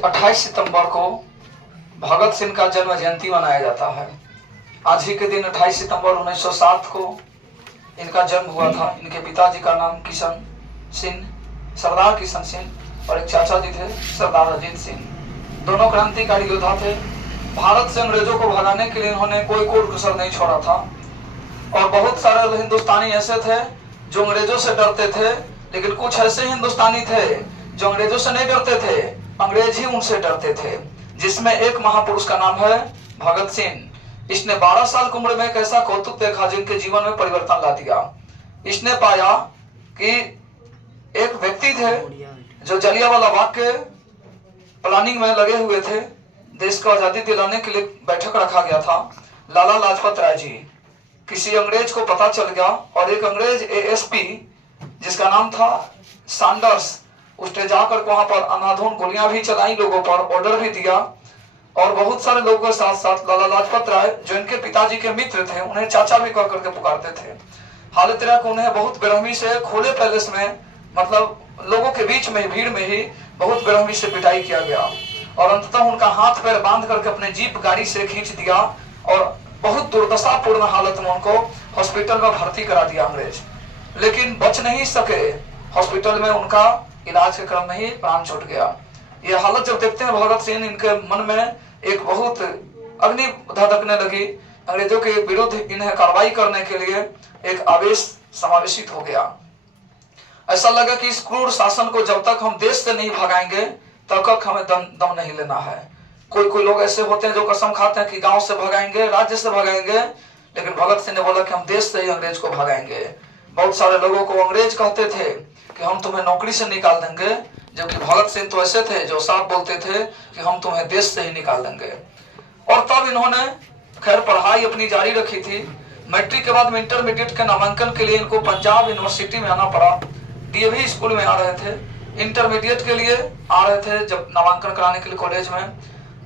28 सितंबर को भगत सिंह का जन्म जयंती मनाया जाता है। आज ही के दिन 28 सितंबर 1907 को इनका जन्म हुआ था। इनके पिताजी का नाम किशन सिंह, सरदार किशन सिंह, और एक चाचा जी थे सरदार अजीत सिंह। दोनों क्रांतिकारी योद्धा थे। भारत से अंग्रेजों को भगाने के लिए इन्होंने कोई कोर कसर नहीं छोड़ा था। और बहुत सारे हिंदुस्तानी ऐसे थे जो अंग्रेजों से डरते थे, लेकिन कुछ ऐसे हिंदुस्तानी थे जो अंग्रेजों से नहीं डरते थे, अंग्रेज ही उनसे डरते थे। जिसमें एक महापुरुष का नाम है भगत सिंह। इसने 12 साल की उम्र में एक ऐसा कौतुक देखा जिनके जीवन में परिवर्तन ला दिया। इसने पाया कि एक व्यक्ति थे जो जलियांवाला बाग के प्लानिंग में लगे हुए थे। देश को आजादी दिलाने के लिए बैठक रखा गया था। लाला लाजपत राय जी, किसी अंग्रेज को पता चल गया और एक अंग्रेज एएसपी जिसका नाम था सैंडर्स, उसने जाकर वहां पर अंधाधुंध गोलियां भी चलाई, लोगों पर ऑर्डर भी दिया। और बहुत सारे लोगों के साथ साथ लाला लाजपत राय जो इनके पिताजी के मित्र थे, उन्हें चाचा भी कह करके पुकारते थे, हालत रख उन्हें बहुत बेरहमी से खुले पैलेस में, मतलब लोगों के बीच में, भीड़ में ही बहुत बेरहमी से पिटाई किया गया। और अंततः उनका हाथ पैर बांध करके अपने जीप गाड़ी से खींच दिया और बहुत दुर्दशापूर्ण हालत में उनको हॉस्पिटल में भर्ती करा दिया अंग्रेज। लेकिन बच नहीं सके, हॉस्पिटल में उनका इलाज के क्रम में ही प्राण छूट गया। ये हालत जब देखते हैं भगत सिंह, इनके मन में एक बहुत अग्नि धधकने लगी। अंग्रेजों के विरुद्ध इन्हें कार्रवाई करने के लिए एक आवेश समावेशित हो गया। ऐसा लगा कि इस क्रूर शासन को जब तक हम देश से नहीं भगाएंगे तब तक हमें दम नहीं लेना है। कोई लोग ऐसे होते हैं जो कसम खाते हैं कि गांव से भगाएंगे, राज्य से भगाएंगे, लेकिन भगत सिंह ने बोला कि हम देश से ही अंग्रेज को भगाएंगे। बहुत सारे लोगों को अंग्रेज कहते थे कि हम तुम्हें नौकरी से निकाल देंगे, जबकि भगत सिंह तो ऐसे थे जो साफ बोलते थे कि हम तुम्हें देश से ही निकाल देंगे। और तब इन्होंने खैर पढ़ाई अपनी जारी रखी थी। मैट्रिक के बाद में इंटरमीडिएट के नामांकन के लिए इनको पंजाब यूनिवर्सिटी में आना पड़ा। डीएवी स्कूल में आ रहे थे, इंटरमीडिएट के लिए आ रहे थे जब नामांकन कराने के लिए कॉलेज में,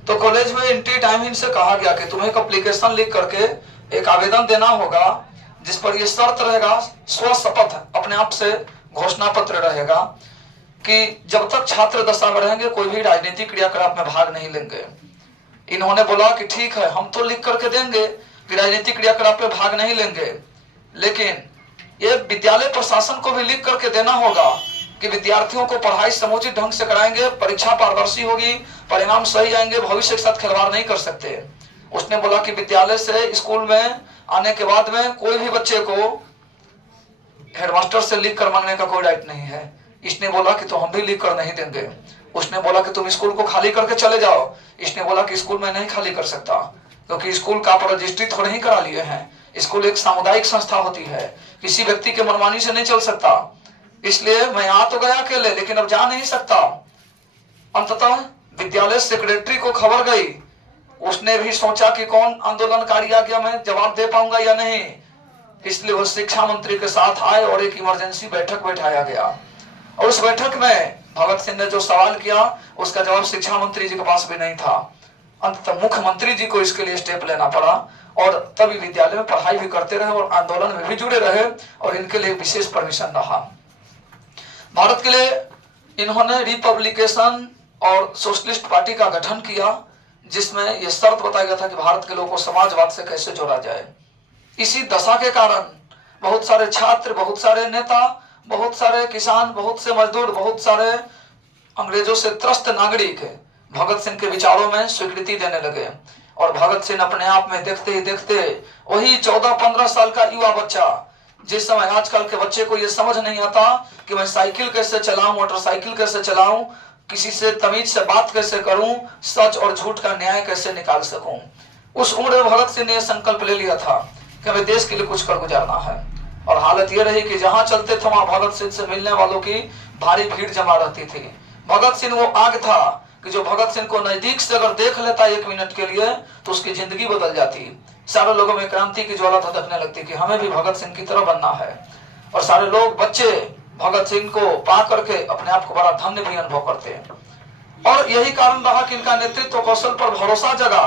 तो कॉलेज में एंट्री टाइम इनसे कहा गया कि तुम्हें एक एप्लीकेशन लिख करके एक आवेदन देना होगा जिस पर यह शर्त रहेगा, स्वशपथ अपने आप से घोषणा पत्र रहेगा कि जब तक छात्र दशा में रहेंगे कोई भी राजनीतिक क्रियाकलाप में भाग नहीं लेंगे। इन्होंने बोला कि ठीक है, हम तो लिख करके देंगे कि राजनीतिक क्रियाकलाप में भाग नहीं लेंगे, लेकिन ये विद्यालय प्रशासन को भी लिख करके देना होगा कि विद्यार्थियों को पढ़ाई समुचित ढंग से कराएंगे, परीक्षा पारदर्शी होगी, परिणाम सही आएंगे, भविष्य के साथ खिलवाड़ नहीं कर सकते। उसने बोला कि विद्यालय से स्कूल में आने के बाद में कोई भी बच्चे को हेडमास्टर से लिख कर मांगने का कोई राइट नहीं है। इसने बोला कि तो हम भी लिख कर नहीं देंगे। उसने बोला कि तुम स्कूल को खाली करके चले जाओ। इसने बोला कि स्कूल में नहीं खाली कर सकता, क्योंकि स्कूल का आप रजिस्ट्री थोड़े ही करा लिए हैं। स्कूल एक सामुदायिक संस्था होती है, किसी व्यक्ति के मनमानी से नहीं चल सकता। इसलिए मैं आ तो गया अकेले, लेकिन अब जा नहीं सकता। अंततः विद्यालय सेक्रेटरी को खबर गई। उसने भी सोचा कि कौन आंदोलनकारी आ गया, मैं जवाब दे पाऊंगा या नहीं। इसलिए वो शिक्षा मंत्री के साथ आए और एक इमरजेंसी बैठक बैठाया गया। और उस बैठक में भगत सिंह ने जो सवाल किया उसका जवाब शिक्षा मंत्री जी के पास भी नहीं था। अंततः मुख्यमंत्री जी को इसके लिए स्टेप लेना पड़ा और तभी विद्यालय में पढ़ाई भी करते रहे और आंदोलन में भी जुड़े रहे और इनके लिए विशेष परमिशन रहा। भारत के लिए इन्होंने रिपब्लिकेशन और सोशलिस्ट पार्टी का गठन किया, जिसमें यह शर्त बताया गया था कि भारत के लोगों को समाजवाद से कैसे जोड़ा जाए। इसी दशा के कारण बहुत सारे छात्र, बहुत सारे नेता, बहुत सारे किसान, बहुत से मजदूर, बहुत सारे अंग्रेजों से त्रस्त नागरिक भगत सिंह के विचारों में स्वीकृति देने लगे। और भगत सिंह अपने आप में देखते ही देखते वही 14-15 साल का युवा बच्चा, जिस समय आजकल के बच्चे को यह समझ नहीं आता कि मैं साइकिल कैसे चलाऊं, मोटरसाइकिल कैसे चलाऊं, किसी से तमीज से बात कैसे करूं, सच और झूठ का न्याय कैसे निकाल सकूं, उस उम्र में भगत सिंह ने यह संकल्प ले लिया था कि हमें देश के लिए कुछ कर गुजारना है। और हालत यह रही कि जहां चलते थे वहां भगत सिंह से मिलने वालों की भारी भीड़ जमा रहती थी। भगत सिंह वो आग था कि जो भगत सिंह को नजदीक से अगर देख लेता 1 मिनट के लिए तो उसकी जिंदगी बदल जाती। सारे लोगों में क्रांति की ज्वाला धधकने लगती कि हमें भी भगत सिंह की तरह बनना है। और सारे लोग, बच्चे भगत सिंह को पा करके अपने आप को बड़ा धन्य भी अनुभव करते हैं। और यही कारण रहा कि इनका नेतृत्व कौशल पर भरोसा जगा।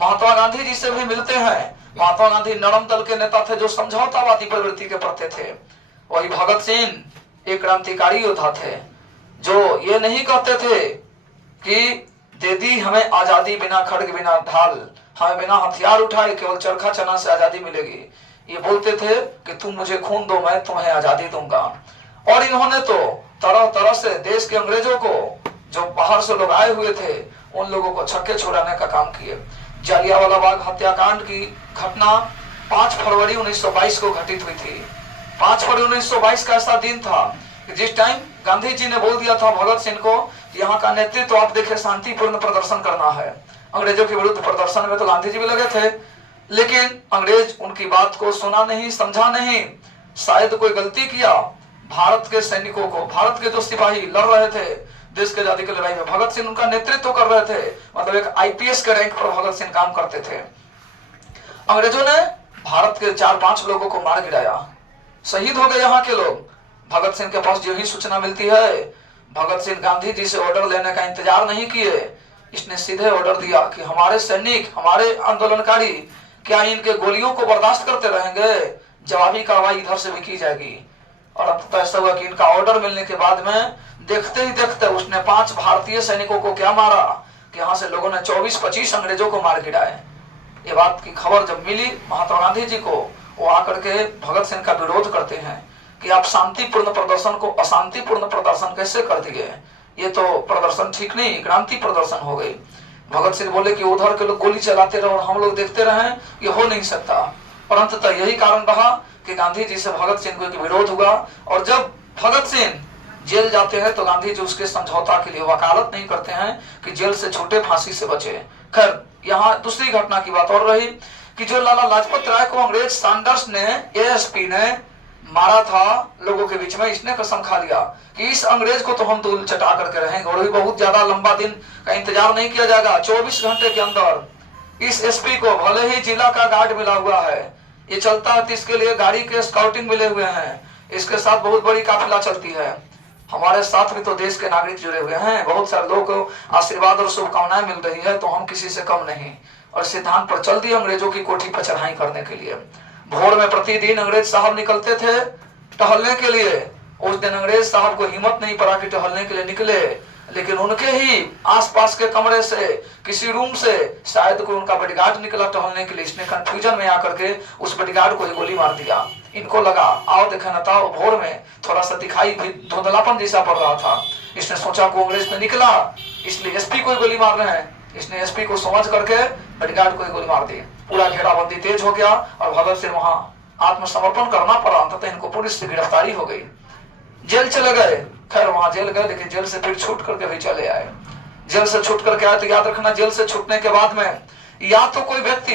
महात्मा गांधी जी से भी मिलते हैं। महात्मा गांधी नरम दल के नेता थे जो समझौतावादी प्रवृत्ति के प्रति थे। वही भगत सिंह एक क्रांतिकारी योद्धा थे जो ये नहीं कहते थे कि दे दी हमें आजादी बिना खड्ग बिना ढाल, हमें बिना हथियार उठाए केवल चरखा चना से आजादी मिलेगी। ये बोलते थे कि तुम मुझे खून दो मैं तुम्हें आजादी दूंगा। और इन्होंने तो तरह तरह से देश के अंग्रेजों को, जो बाहर से लोग आए हुए थे, उन लोगों को छक्के छुड़ाने का काम किए। जालियांवाला बाग हत्याकांड की घटना 5 फरवरी 1922 को घटित हुई थी। 5 फरवरी 1922 का ऐसा दिन था कि जिस टाइम गांधी जी ने बोल दिया था भगत सिंह को, यहाँ का नेतृत्व तो आप देखे शांतिपूर्ण प्रदर्शन करना है। अंग्रेजों के विरुद्ध प्रदर्शन में तो गांधी जी भी लगे थे, लेकिन अंग्रेज उनकी बात को सुना नहीं, समझा नहीं। शायद कोई गलती किया। भारत के सैनिकों को, भारत के जो सिपाही लड़ रहे थे देश की आजादी की लड़ाई में, भगत सिंह उनका नेतृत्व कर रहे थे। मतलब एक आईपीएस के रैंक पर भगत सिंह काम करते थे। अंग्रेजों ने भारत के 4-5 लोगों को मार गिराया, शहीद हो गए यहाँ के लोग। भगत सिंह के पास जो ही सूचना मिलती है, भगत सिंह गांधी जी से ऑर्डर लेने का इंतजार नहीं किए, इसने सीधे ऑर्डर दिया कि हमारे सैनिक, हमारे आंदोलनकारी क्या इनके गोलियों को बर्दाश्त करते रहेंगे? जवाबी कार्रवाई इधर से भी की जाएगी। और अब तो ऐसा हुआ कि इनका ऑर्डर मिलने के बाद में देखते ही देखते उसने 5 भारतीय सैनिकों को क्या मारा कि यहाँ से लोगों ने 24-25 अंग्रेजों को मार गिराए। ये बात की खबर जब मिली महात्मा गांधी जी को, वो आकर के भगत सिंह का विरोध करते हैं कि आप शांतिपूर्ण प्रदर्शन को अशांतिपूर्ण प्रदर्शन कैसे कर दिए, ये तो प्रदर्शन ठीक नहीं, क्रांति प्रदर्शन हो गई। भगत सिंह बोले कि उधर के लोग गोली चलाते रहे और हम लोग देखते रहे, ये हो नहीं सकता। और अंततः यही कारण रहा कि गांधी जी से भगत सिंह को एक विरोध हुआ। और जब भगत सिंह जेल जाते हैं तो गांधी जी उसके समझौता के लिए वकालत नहीं करते हैं कि जेल से छूटे, फांसी से बचे। खैर, यहाँ दूसरी घटना की बात और रही कि जो लाला लाजपत राय को अंग्रेज सैंडर्स ने, एएसपी ने मारा था लोगों के बीच में, इसने कसम खा लिया कि इस अंग्रेज को तो हम धूल चटा करके रहेंगे और भी बहुत ज्यादा लंबा दिन का इंतजार नहीं किया जाएगा। 24 घंटे के अंदर इस एसपी को, भले ही जिला का गार्ड मिला हुआ है, ये चलता है तो इसके लिए गाड़ी के स्काउटिंग मिले हुए हैं, इसके साथ बहुत बड़ी काफिला चलती है। हमारे साथ भी तो देश के नागरिक जुड़े हुए हैं, बहुत सारे लोगों को आशीर्वाद और शुभकामनाएं मिल रही है, तो हम किसी से कम नहीं। और सिद्धांत पर चल दिए अंग्रेजों की कोठी पर चढ़ाई करने के लिए। भोर में प्रतिदिन अंग्रेज साहब निकलते थे टहलने के लिए। उस दिन अंग्रेज साहब को हिम्मत नहीं पड़ा कि टहलने के लिए निकले, लेकिन उनके ही आसपास के कमरे से, किसी रूम से शायद कोई उनका बॉडीगार्ड निकला टहलने के लिए। इसने कंफ्यूजन में आकर के उस बॉडीगार्ड को ही गोली मार दिया। इनको लगा आओ देखे न था, भोर में थोड़ा सा दिखाई भी धुंधलापन जैसा पड़ रहा था। इसने सोचा को अंग्रेज में निकला, इसलिए एसपी को गोली मार रहे हैं। इसने एसपी को समझ करके बॉडीगार्ड को गोली मार दी। पूरा घेराबंदी तेज हो गया और भगत सिंह वहां आत्मसमर्पण करना पड़ा। अंततः इनको पुलिस से गिरफ्तारी हो गई, जेल चले गए। खैर वहां जेल गए, लेकिन जेल से फिर छूट करके भी चले आए। जेल से छूट करके आए तो याद रखना, जेल से छूटने के बाद में या तो कोई व्यक्ति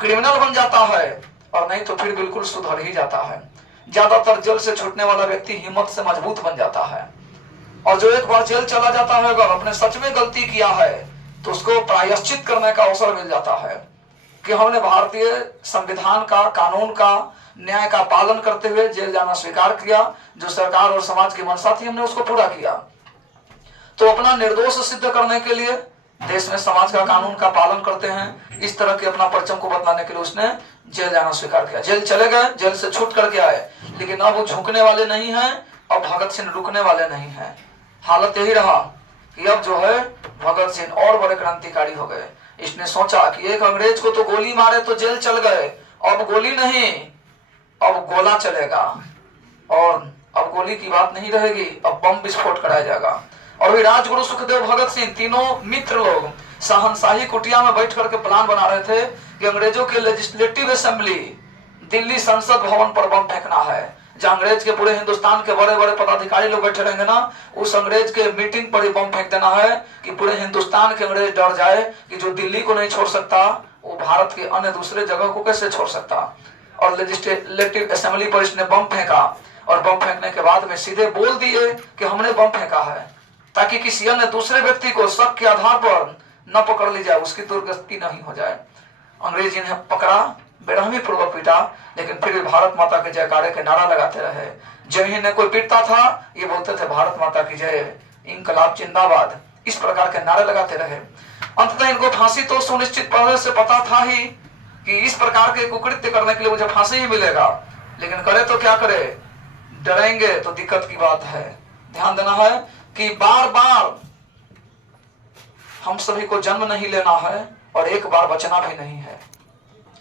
क्रिमिनल बन जाता है और नहीं तो फिर बिल्कुल सुधर ही जाता है। ज्यादातर जेल से छूटने वाला व्यक्ति हिम्मत से मजबूत बन जाता है। और जो एक बार जेल चला जाता है, अगर अपने सच में गलती किया है तो उसको प्रायश्चित करने का अवसर मिल जाता है कि हमने भारतीय संविधान का, कानून का, न्याय का पालन करते हुए जेल जाना स्वीकार किया। जो सरकार और समाज की मंशा थी हमने उसको पूरा किया। तो अपना निर्दोष सिद्ध करने के लिए देश में समाज का, कानून का पालन करते हैं, इस तरह के अपना परचम को बदलाने के लिए उसने जेल जाना स्वीकार किया। जेल चले गए, जेल से छूट करके आए, लेकिन अब वो झुकने वाले नहीं हैं और भगत सिंह रुकने वाले नहीं हैं। हालत यही रहा कि अब जो है भगत सिंह और बड़े क्रांतिकारी हो गए। इसने सोचा कि एक अंग्रेज को तो गोली मारे तो जेल चल गए, अब गोली नहीं, अब गोला चलेगा। और अब गोली की बात नहीं रहेगी, अब बम विस्फोट कराया जाएगा। और वे राजगुरु सुखदेव, भगत सिंह, तीनों मित्र लोग शाहनशाही कुटिया में बैठ करके प्लान बना रहे थे कि अंग्रेजों के लेजिस्लेटिव असेंबली, दिल्ली संसद भवन पर बम फेंकना है। जहां अंग्रेज के पूरे हिंदुस्तान के बड़े बड़े पदाधिकारी लोग बैठे रहेंगे ना, उस अंग्रेज के मीटिंग पर ही बम फेंक देना है कि पूरे हिंदुस्तान के अंग्रेज डर जाए कि जो दिल्ली को नहीं छोड़ सकता वो भारत के अन्य दूसरे जगह को कैसे छोड़ सकता। और लेजिस्लेटिव असेंबली पर इसने बम फेंका और बम फेंकने के बाद में सीधे बोल दिए कि हमने बम फेंका है, ताकि किसी अन्य दूसरे व्यक्ति को शक के आधार पर न पकड़ ली जाए, उसकी दुर्गति नहीं हो जाए। अंग्रेज इन्हें पकड़ा, बेरहमी पूर्वक पीटा, लेकिन फिर भी भारत माता के जयकारे के नारा लगाते रहे। जब इन्हें कोई पीटता था ये बोलते थे भारत माता की जय, इंकलाब जिंदाबाद, इस प्रकार के नारे लगाते रहे। अंततः इनको फांसी तो सुनिश्चित पहले से पता था ही कि इस प्रकार के कुकृत्य करने के लिए मुझे फांसी ही मिलेगा, लेकिन करे तो क्या करे, डरेंगे तो दिक्कत की बात है। ध्यान देना है कि बार बार हम सभी को जन्म नहीं लेना है और एक बार बचना भी नहीं है।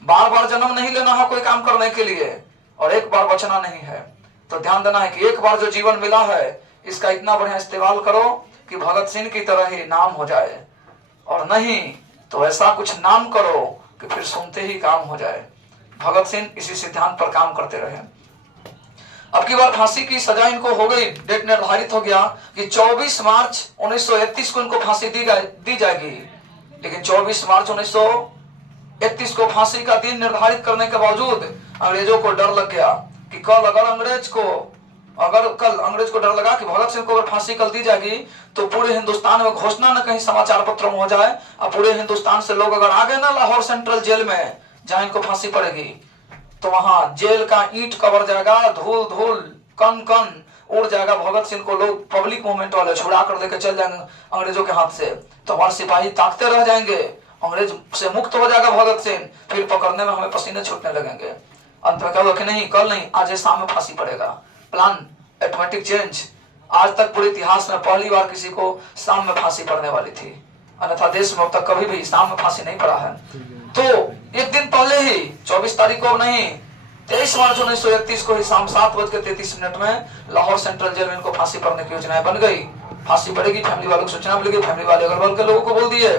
बार बार जन्म नहीं लेना है कोई काम करने के लिए, और एक बार बचना नहीं है। तो ध्यान देना है कि एक बार जो जीवन मिला है इसका इतना बढ़िया इस्तेमाल करो कि भगत सिंह की तरह ही नाम हो जाए, और नहीं तो ऐसा कुछ नाम करो कि फिर सुनते ही काम हो जाए। भगत सिंह इसी सिद्धांत पर काम करते रहे। अब की बार फांसी की सजा इनको हो गई, डेट निर्धारित हो गया कि 24 मार्च 1931 को इनको फांसी दी जाएगी। लेकिन 24 मार्च 1931 को फांसी का दिन निर्धारित करने के बावजूद अंग्रेजों को डर लग गया कि कल अंग्रेज को डर लगा कि भगत सिंह को अगर फांसी कल दी जाएगी तो पूरे हिंदुस्तान में घोषणा न कहीं समाचार पत्रों में हो जाए, और पूरे हिंदुस्तान से लोग अगर आ गए ना लाहौर सेंट्रल जेल में जहां इनको फांसी पड़ेगी, तो वहां जेल का ईंट कवर जाएगा, धूल धूल कन कन उड़ जाएगा। भगत सिंह को लोग पब्लिक मूवमेंट वाले छुड़ा कर लेकर चल जाएंगे अंग्रेजों के हाथ से, तो हमारे सिपाही ताकते रह जाएंगे, अंग्रेज से मुक्त हो जाएगा भगत सिंह, फिर पकड़ने में हमें पसीने छूटने लगेंगे। अंत में कहो कि नहीं, कल नहीं, आज शाम में फांसी पड़ेगा। Plan automatic change. आज तक पूरे इतिहास में पहली बार किसी को शाम में फांसी पड़ने वाली थी, अन्यथा देश में अब तक कभी भी शाम में फांसी नहीं पड़ा है। तो एक दिन पहले ही 24 तारीख को नहीं, 23 मार्च 1931 को ही शाम 7:33 में लाहौर सेंट्रल जेल में इनको फांसी पड़ने की योजना बन गई। फांसी पड़ेगी, फैमिली वालों को सूचना मिल गई, फैमिली वाले अगरवाल के लोगों को बोल दिए,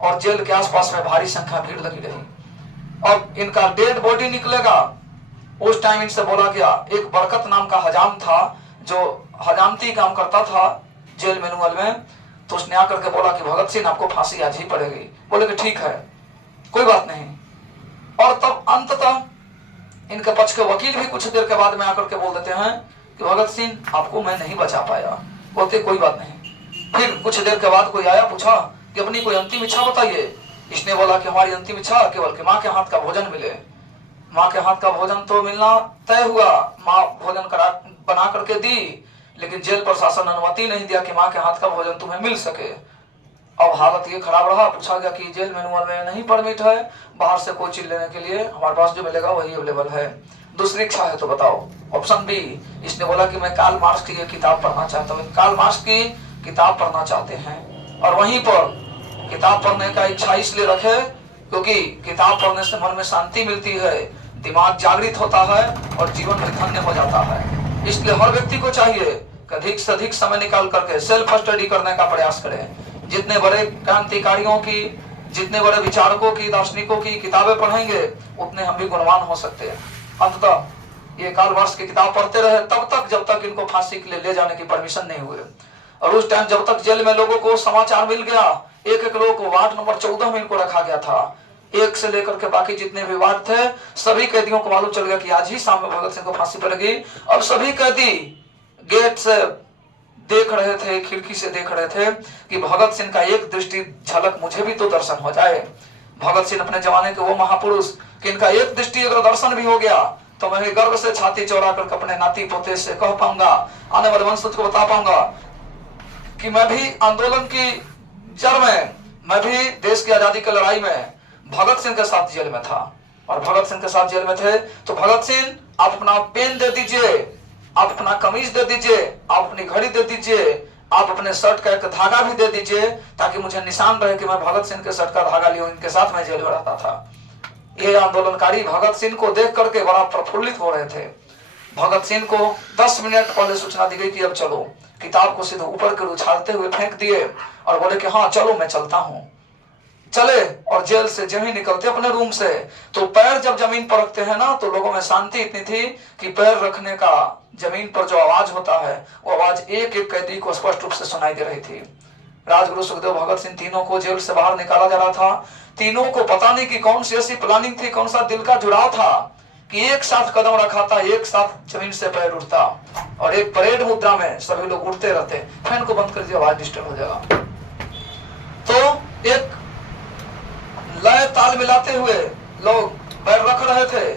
और जेल के आसपास में भारी संख्या भीड़ लगी रही। और इनका डेड बॉडी निकलेगा, उस टाइम इनसे बोला गया, एक बरकत नाम का हजाम था जो हजामती काम करता था जेल मैनुअल में, तो उसने आकर के बोला कि भगत सिंह आपको फांसी आज ही पड़ेगी। बोले कि ठीक है, कोई बात नहीं। और तब अंततः इनके पक्ष के वकील भी कुछ देर के बाद में आकर के बोल देते हैं कि भगत सिंह आपको मैं नहीं बचा पाया। बोलते कोई बात नहीं। फिर कुछ देर के बाद कोई आया, पूछा कि अपनी कोई अंतिम इच्छा बताइए। इसने बोला कि हमारी अंतिम इच्छा केवल कि माँ के हाथ का भोजन मिले। माँ के हाथ का भोजन तो मिलना तय हुआ, माँ भोजन बना करके दी, लेकिन जेल प्रशासन अनुमति नहीं दिया कि माँ के हाथ का भोजन तुम्हें मिल सके। अब हालत ये खराब रहा, पूछा गया कि जेल मैनुअल में नहीं परमिट है बाहर से कोई चीज लेने के लिए, हमारे पास जो मिलेगा वही अवेलेबल है। दूसरी इच्छा है तो बताओ। ऑप्शन बी, इसने बोला कि मैं कार्ल मार्क्स की ये किताब पढ़ना चाहता हूँ। कार्ल मार्क्स की किताब पढ़ना चाहते हैं, और वहीं पर किताब पढ़ने का इच्छा इसलिए रखे क्योंकि किताब पढ़ने से मन में शांति मिलती है, दिमाग जागृत होता है और जीवन में धन्य हो जाता है। इसलिए हर व्यक्ति को चाहिए कि अधिक से अधिक समय निकाल करके सेल्फ स्टडी करने का प्रयास करें। जितने बड़े क्रांतिकारियों की, जितने बड़े विचारकों की, दार्शनिकों की किताबें पढ़ेंगे उतने हम भी गुणवान हो सकते हैं। अंततः ये कार्ल मार्क्स की किताब पढ़ते रहे तब तक जब तक इनको फांसी के लिए ले जाने की परमिशन नहीं हुए। और उस टाइम जब तक जेल में लोगों को समाचार मिल गया, एक एक लोगों को वार्ड नंबर 14 में इनको रखा गया था। एक से लेकर के बाकी जितने भी वार्ड थे सभी कैदियों को मालूम चल गया कि आज ही शाम में भगत सिंह को फांसी पड़ेगी। अब सभी कैदी गेट से देख रहे थे, खिड़की से देख रहे थे कि भगत सिंह का एक दृष्टि झलक मुझे भी तो दर्शन हो जाए। भगत सिंह अपने जमाने के वो महापुरुष कि इनका एक दृष्टि अगर दर्शन भी हो गया तो मैं गर्व से छाती चौड़ा कर अपने नाती पोते से कह पाऊंगा, आने वाले वंशज को बता पाऊंगा कि मैं भी आंदोलन की जड़ में, मैं भी देश की आजादी की लड़ाई में भगत सिंह के साथ जेल में था। और भगत सिंह के साथ जेल में थे तो भगत सिंह आप अपना पेन दे दीजिए, आप अपना कमीज दे दीजिए, आप अपनी घड़ी दे दीजिए, आप अपने शर्ट का एक धागा भी दे दीजिए ताकि मुझे निशान रहे कि मैं भगत सिंह के शर्ट का धागा लिया, इनके साथ मैं जेल में रहता था। ये आंदोलनकारी भगत सिंह को देख करके बड़ा प्रफुल्लित हो रहे थे। भगत सिंह को 10 मिनट पहले सूचना दी गई कि अब चलो। किताब को सीधे ऊपर कर उछालते हुए फेंक दिए और बोले कि हाँ चलो मैं चलता हूँ। चले और जेल से जब ही निकलते अपने रूम से तो पैर जब जमीन पर रखते हैं ना तो लोगों में शांति इतनी थी कि पैर रखने का जमीन पर जो आवाज होता है वो आवाज एक एक कैदी को स्पष्ट रूप से सुनाई दे रही थी। राजगुरु सुखदेव भगत सिंह तीनों को जेल से बाहर निकाला जा रहा था। तीनों को पता नहीं कि कौन सी ऐसी प्लानिंग थी, कौन सा दिल का जुड़ाव था कि एक साथ कदम रखा था, एक साथ जमीन से पैर उठता और एक परेड मुद्रा में सभी लोग उठते रहते। फैन को बंद कर दिया, आवाज डिस्टर्ब हो जाएगा। तो एक लय ताल मिलाते हुए लोग पैर रख रहे थे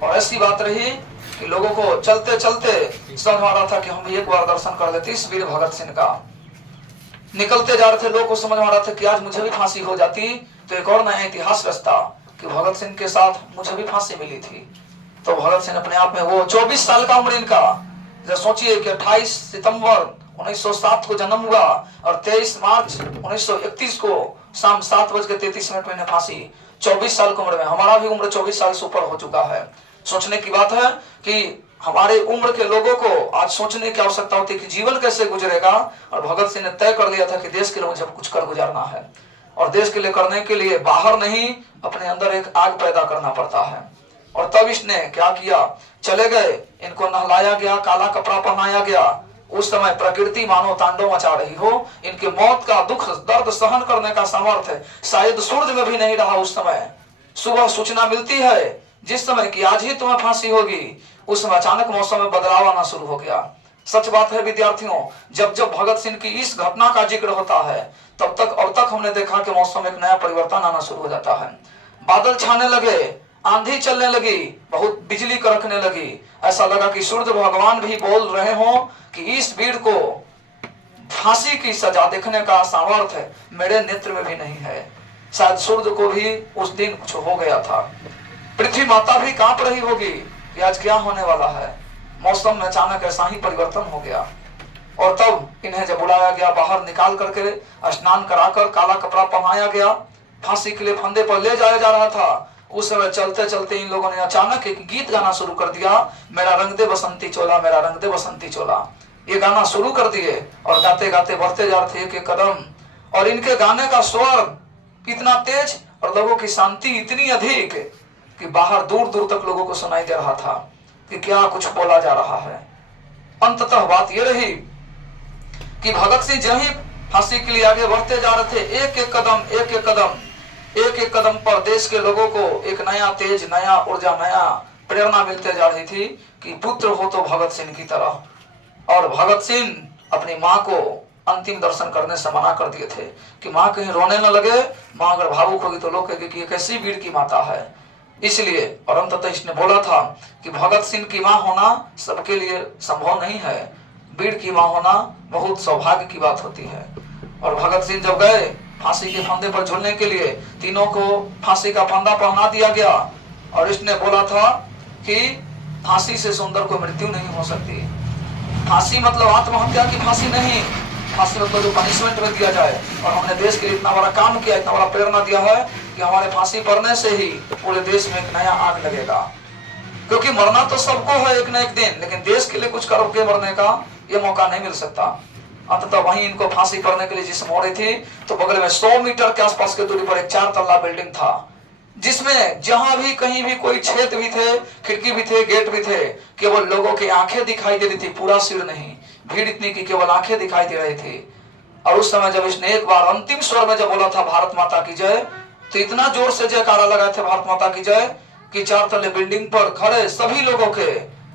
और ऐसी बात रही कि लोगों को चलते चलते समझ आ रहा था कि हम भी एक बार दर्शन कर लेते इस वीर भगत सिंह का। निकलते जा रहे थे, लोगों को समझ आ रहा था कि आज मुझे भी फांसी हो जाती तो एक और नया इतिहास रचता कि भगत सिंह के साथ मुझे भी फांसी मिली थी। तो भगत सिंह अपने आप में वो 24 साल का उम्र इनका, जब सोचिए कि 28 सितंबर 1907 को जन्म हुआ और 23 मार्च 1931 को शाम 7:33 में फांसी। 24 साल की उम्र में। हमारा भी उम्र 24 साल से ऊपर हो चुका है। सोचने की बात है कि हमारे उम्र के लोगों को आज सोचने की आवश्यकता होती है कि जीवन कैसे गुजरेगा। और भगत सिंह ने तय कर लिया था कि देश के लिए मुझे कुछ कर गुजारना है, और देश के लिए करने के लिए बाहर नहीं, अपने अंदर एक आग पैदा करना पड़ता है। और तब इसने क्या किया, चले गए, इनको नहलाया गया, काला कपड़ा पहनाया गया। उस समय प्रकृति मानो तांडव मचा रही हो। इनके मौत का दुख दर्द सहन करने का सामर्थ्य शायद सूरज में भी नहीं रहा। उस समय सुबह सूचना मिलती है जिस समय कि आज ही तुम्हें फांसी होगी, उस समय अचानक मौसम में बदलाव आना शुरू हो गया। सच बात है विद्यार्थियों, जब जब भगत सिंह की इस घटना का जिक्र होता है तब तक अब तक हमने देखा कि मौसम में एक नया परिवर्तन आना शुरू हो जाता है। बादल छाने लगे, आंधी चलने लगी, बहुत बिजली कड़कने लगी। ऐसा लगा कि सूर्य भगवान भी बोल रहे हो कि इस वीर को फांसी की सजा देखने का सामर्थ्य मेरे नेत्र में भी नहीं है। शायद सूर्य को भी उस दिन कुछ हो गया था। पृथ्वी माता भी कांप रही होगी कि आज क्या होने वाला है। मौसम में अचानक ऐसा ही परिवर्तन हो गया। और तब इन्हें जब बुलाया गया, बाहर निकाल करके स्नान कराकर काला कपड़ा पहनाया गया, फांसी के लिए फंदे पर ले जाया जा रहा था। उस समय चलते चलते इन लोगों ने अचानक एक गीत गाना शुरू कर दिया, मेरा रंग दे बसंती चोला, मेरा रंग दे बसंती चोला। ये गाना शुरू कर दिए और गाते गाते बढ़ते जा रहे थे एक एक कदम। और इनके गाने का स्वर इतना तेज और लोगों की शांति इतनी अधिक कि बाहर दूर दूर तक लोगों को सुनाई दे रहा था कि क्या कुछ बोला जा रहा है। अंततः बात यह रही कि भगत सिंह जब ही फांसी के लिए आगे बढ़ते जा रहे थे, एक एक कदम पर देश के लोगों को एक नया तेज, नया ऊर्जा, नया प्रेरणा मिलते जा रही थी कि पुत्र हो तो भगत सिंह की तरह। और भगत सिंह अपनी माँ को अंतिम दर्शन करने से मना कर दिए थे कि माँ कहीं रोने न लगे, माँ अगर भावुक होगी तो लोग कहेंगे कि ये कैसी वीर की माता है। इसलिए और अंततः इसने बोला था कि भगत सिंह की माँ होना सबके लिए संभव नहीं है, वीर की माँ होना बहुत सौभाग्य की बात होती है। और भगत सिंह जब गए फांसी के फंदे पर झूलने के लिए, तीनों को फांसी का फंदा पहना दिया गया और इसने बोला था कि फांसी से सुंदर को मृत्यु नहीं हो सकती। फांसी मतलब आत्महत्या की फांसी नहीं, फांसी मतलब जो पनिशमेंट में दिया जाए। और हमने देश के लिए इतना बड़ा काम किया, इतना बड़ा प्रेरणा दिया है कि हमारे फांसी पड़ने से ही पूरे देश में एक नया आग लगेगा। क्योंकि मरना तो सबको है एक न एक दिन, लेकिन देश के लिए कुछ करके मरने का ये मौका नहीं मिल सकता। अंततः वहीं इनको फांसी करने के लिए जिसम हो रही थी तो बगल में 100 मीटर के आसपास की दूरी पर एक 4 तल्ला बिल्डिंग था, जिसमें जहां भी कहीं भी कोई छेद भी थे, खिड़की भी थे, गेट भी थे, केवल लोगों की आंखें दिखाई दे रही थी, पूरा सिर नहीं। भीड़ इतनी की केवल आंखें दिखाई दे रही थी। और उस समय जब इसने एक बार अंतिम स्वर में जब बोला था भारत माता की जय, तो इतना जोर से जयकारा लगाए थे भारत माता की जय कि 4 तल्ले बिल्डिंग पर खड़े सभी लोगों के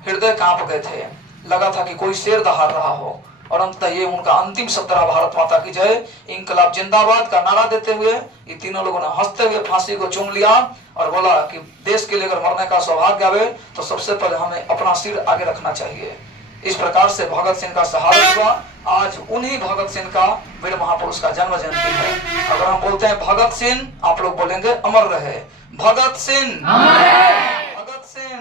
हृदय कांप गए थे। लगा था कि कोई शेर दहाड़ रहा हो। और अंततः ये उनका अंतिम शब्द रहा, भारत माता की जय, इंकलाब जिंदाबाद का नारा देते हुए ये तीनों लोगों ने हंसते हुए फांसी को चूम लिया और बोला कि देश के लिए अगर मरने का सौभाग्य आवे तो सबसे पहले हमें अपना सिर आगे रखना चाहिए। इस प्रकार से भगत सिंह का शहादत हुआ। आज उन्हीं भगत सिंह का वीर महापुरुष का जन्म जयंती है। अगर हम बोलते हैं भगत सिंह, आप लोग बोलेंगे अमर रहे। भगत सिंह, भगत सिंह।